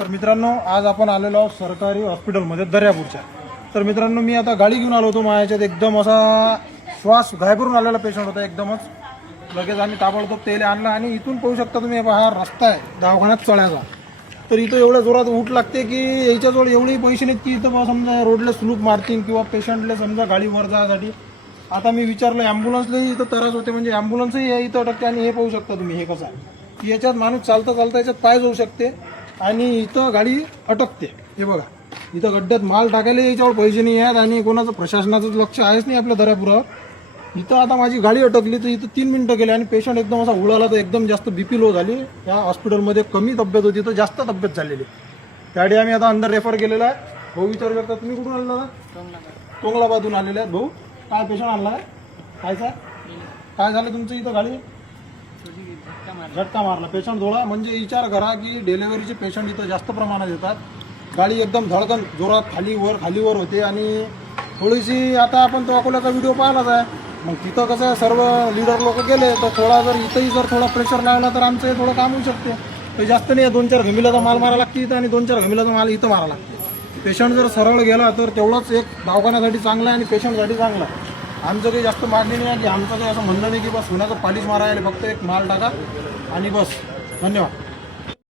तर मित्रांनो आज आपण आलेलो आहोत सरकारी हॉस्पिटलमध्ये दर्यापूरच्या। तर मित्रांनो मी आता गाडी घेऊन आलो होतो, माझ्याच्यात एकदम असा श्वास घाबरून आलेला पेशंट होता एकदमच। लगेच आम्ही ताबडतोब तेल आणलं आणि इथून पाहू शकता तुम्ही, हा रस्ता आहे दवाखान्यात चढायचा। तर इथं एवढ्या जोरात ऊठ लागते की याच्याजवळ एवढे पैसे नाहीत की इथं समजा रोडला स्लूप मारतील किंवा पेशंटला समजा गाडी वर जाण्यासाठी। आता मी विचारलं ॲम्ब्युलन्सलाही इथं त्रास होते, म्हणजे ॲम्ब्युलन्सही इथं अटकते। आणि हे पाहू शकता तुम्ही, हे कसं आहे की याच्यात माणूस चालता चालता याच्यात पाय जाऊ शकते आणि इथं गाडी अटकते। हे बघा, इथं गड्ड्यात माल टाकायला याच्यावर पैसे नाही आहेत आणि कोणाचं प्रशासनाचं लक्ष आहेच नाही आपल्या दर्यापुरावर। इथं आता माझी गाडी अटकली तर इथं 3 मिनिटं गेले आणि पेशंट एकदम असा उडाला, तर एकदम जास्त बीपी लो झाली। या हॉस्पिटलमध्ये कमी तब्येत होती तर जास्त तब्येत झालेली, त्यासाठी आम्ही आता अंदर रेफर केलेला आहे। भाऊ विचारू शकता, तुम्ही कुठून आलेला आहे? तोंगलाबादून आलेले आहेत भाऊ। काय पेशंट आणला आहे? काय झालं तुमचं इथं? गाडी झटका मारला, पेशंट धोळा। म्हणजे विचार करा की डिलेव्हरीचे पेशंट इथं जास्त प्रमाणात येतात। गाडी एकदम धडकन जोरात खाली वर होते आणि थोडीशी, आता आपण तो अकोल्याचा व्हिडिओ पाहिलाच आहे, मग तिथं कसं आहे सर्व लीडर लोक गेले तर थोडा जर इथंही जर थोडा प्रेशर लागला तर आमचं हे थोडं काम होऊ शकते। तर जास्त नाही, 2-4 घमिलाचा माल मारा लागते इथं आणि 2-4 घमिलाचा माल इथं मारा लागते। पेशंट जर सरळ गेला तर तेवढंच एक दवाखान्यासाठी चांगलं आहे आणि पेशंटसाठी चांगलं आहे। आमचं काही जास्त मागणी नाही आहे की आमचं काही असं म्हणणं नाही की बस सोन्याचं पालिश मारायला, फक्त एक माल टाका आणि बस। धन्यवाद।